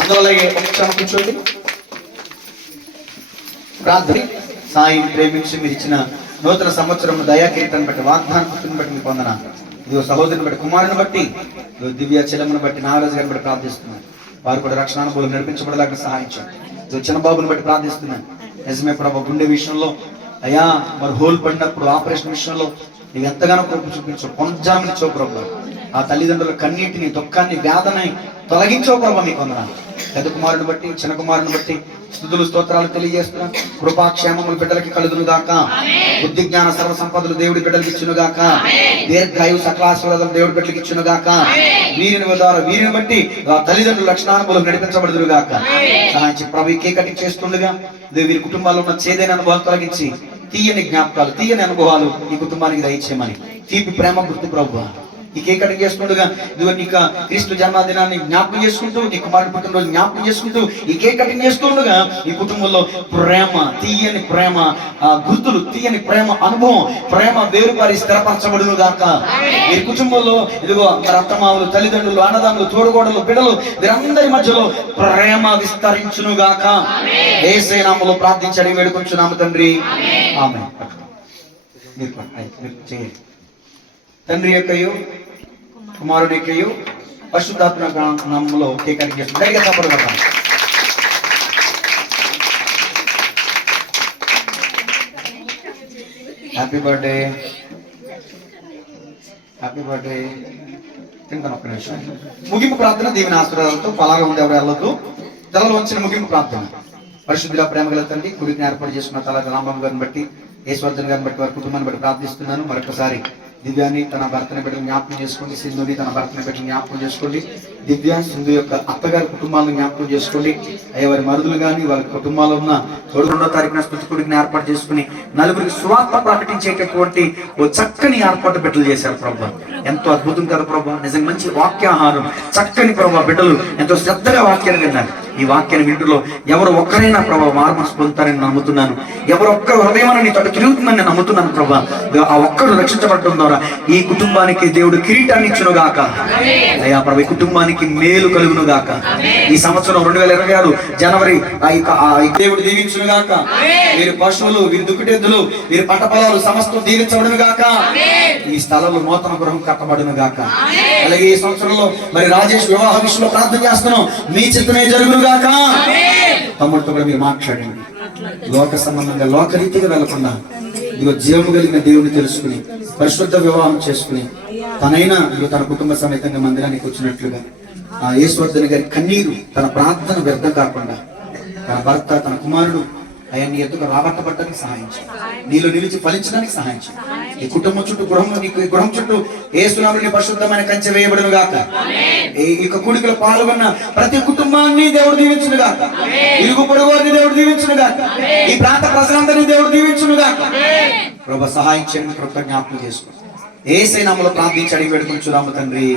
అందువల్లగే ఒక క్షణం కూర్చోండి. ప్రార్థన. సాయి ప్రేమించి మీరు ఇచ్చిన నూతన సంవత్సరం దయాకీర్తను బట్టి, వాగ్దాన పుట్టుని బట్టి మీకు వందన. ఇదిగో సహోదరుని బట్టి, కుమారుని బట్టి, దివ్య చెల్లెమ్మను బట్టి, నాగరాజు గారిని బట్టి ప్రార్థిస్తున్నాను. వారు కూడా రక్షణ అనుభవం నడిపించబడేలాగా సహాయించండి. ఇదిగో చిన్నబాబుని బట్టి ప్రార్థిస్తున్నాను. నిజమే ప్రభు, గుండె విషయంలో అయ్యా మరి హోల్ పడినప్పుడు ఆపరేషన్ విషయంలో నీవు ఎంతగానో కృప చూపించవు, పునర్జన్మని ఇచ్చావు ప్రభు. ఆ తల్లిదండ్రుల కన్నీటిని, దుఃఖాన్ని, వేదనని తొలగించవు ప్రభు మీకు వందనాలు. పెద్ద కుమారుని బట్టి, చిన్న కుమారుని బట్టి స్తుతులు స్తోత్రాలు తెలియజేస్తున్నాం. కృపాక్షేమములు బిడ్డలకి కలుగును గాక. బుద్ధి జ్ఞాన సర్వ సంపదలు దేవుడి బిడ్డలకి ఇచ్చును గాక. దీర్ఘాయు సకలాశీర్వాదాలు దేవుడి బిడ్డలకి ఇచ్చును గాక. వీరిని బట్టి తల్లిదండ్రుల లక్షణానుభవం నడిపించబడుదురు గాక. సహాయించి ప్రభు కేక్ కటింగ్ చేస్తుండగా వీరి కుటుంబాల్లో ఉన్న చేదైన అనుభవాలు తొలగించి తీయని జ్ఞాపకాలు, తీయని అనుభవాలు ఈ కుటుంబానికి దయచేయమని, తీపి ప్రేమ గుర్తు ప్రభు. ఈ కేక్ కటింగ్ చేసుకుంటుగా ఇదిగో నీకు క్రీస్తు జన్మదినాన్ని జ్ఞాపకం చేసుకుంటూ, నీ కుమారుడు పుట్టినరోజు జ్ఞాపకం చేసుకుంటూ ఈ కేక్ కటింగ్ చేస్తుండగా ఈ కుటుంబంలో ప్రేమ, తీయని ప్రేమ గుర్తులు, తీయని ప్రేమ అనుభవం, ప్రేమ వేరుపారి స్థిరపరచబడును గాక. ఈ కుటుంబంలో ఇదిగో మరి అత్తమావులు, తల్లిదండ్రులు, అన్నదమ్ములు, తోడుగోడలు, బిడ్డలు వీరందరి మధ్యలో ప్రేమ విస్తరించును గాక. యేసయ్య నామములో ప్రార్థించి అడిగి వేడుకొంచున్నాము తండ్రి, ఆమేన్. తండ్రి యొక్కయు కుమారుడి యొక్కయు పరిశుద్ధాత్మ నామములో కేక్ కటింగ్ చేస్తున్నాం. Happy birthday, happy birthday. తింటాను ఒక్క నిమిషం. ముగింపు ప్రార్థన దీవెన ఆశీర్వాదాలతో పలాగా ఉంది, ఎవరు వెళ్ళొద్దు. తలలో వంచిన ముగింపు ప్రార్థన. పరిశుద్ధిగా ప్రేమ గల తండ్రి, గుడిని ఏర్పాటు చేసుకున్న తల రాంబాబు గారిని బట్టి, ఈశ్వర్ధన్ గారిని బట్టి, వారి కుటుంబాన్ని బట్టి ప్రార్థిస్తున్నాను. మరొకసారి దివ్యాన్ని తన భర్తని బిడ్డలు జ్ఞాపకం చేసుకోండి. సింధుని తన భర్తని బిడ్డలు జ్ఞాపకం చేసుకోండి. దివ్య, సింధు యొక్క అత్తగారి కుటుంబాలను జ్ఞాపకం చేసుకోండి. అయ్యా వారి మరుదులు కానీ వారి కుటుంబాల్లో ఉన్న 2వ తారీఖున స్తుతికుడిని ఏర్పాటు చేసుకుని నలుగురికి సువార్త ప్రకటించేటటువంటి ఓ చక్కని ఏర్పాటు బిడ్డలు చేశారు ప్రభు. ఎంతో అద్భుతం కదా ప్రభు. నిజంగా మంచి వాక్యాహారం, చక్కని ప్రభు. బిడ్డలు ఎంతో శ్రద్ధగా వాక్యాన్ని విన్నారు. ఈ వాక్యాన్ని వింటులో ఎవరు ఒక్కరైనా ప్రభు మారుమనసు పొందుతారని నమ్ముతున్నాను. ఎవరు ఒక్క హృదయమని నీ తోట తిరుగుతుందని నమ్ముతున్నాను ప్రభు. ఆ ఒక్కరు రక్షించబడటం ద్వారా ఈ కుటుంబానికి దేవుడు కిరీటాన్ని ఇచ్చును గాక. అయ్యా ప్రభు, ఈ కుటుంబానికి మేలు కలుగును గాక. ఈ సంవత్సరం 2026 జనవరి దేవుడు దీవించును గాక. వీరి పశువులు, వీరి దుక్కుటెద్దులు, వీరి పంట పొలాలు సమస్తం దీవించబడును గాక. ఈ స్థలంలో నూతన గృహం కట్టబడును గాక. అలాగే ఈ సంవత్సరంలో మరి రాజేష్ వివాహ విషయంలో ప్రార్థన చేస్తున్నాం. మీ చిత్తమే జరుగును గాక. తమ్ముడితో కూడా మీరు మాట్లాడండి. లోక సంబంధంగా లోకరీతిగా వెళ్లకుండా ఇదిగో జీవము కలిగిన దేవుని తెలుసుకుని పరిశుద్ధ వివాహం చేసుకుని తనైనా తన కుటుంబ సమేతంగా మందిరానికి వచ్చినట్లుగా ఆ ఈశ్వర్ధన్ గారి కన్నీరు, తన ప్రార్థన వ్యర్థం కాకుండా తన భర్త, తన కుమారుడు నీ ఎద్దుకు రాబట్టబట్టడానికి సహాయించు. నీలో నిలిచి ఫలించడానికి సహాయించు. ఈ కుటుంబం చుట్టూ గృహం చుట్టూ యేసునామములో పరిశుద్ధమైన కంచె వేయబడును గాక. ఈ కూడికలో పాల్గొన్న ప్రతి కుటుంబాన్ని దేవుడు దీవించును గాక. ఇరుగు పొరుగు వారిని దేవుడు దీవించును గాక. ఈ ప్రాంత ప్రజలందరినీ దేవుడు దీవించును గాక. ప్రభువా సహాయం చేయమని కృతజ్ఞాపకం చేసుకో. యేసయ్య నామములో ప్రార్థించి అడిగి వేడుకొంచున్నాము తండ్రి.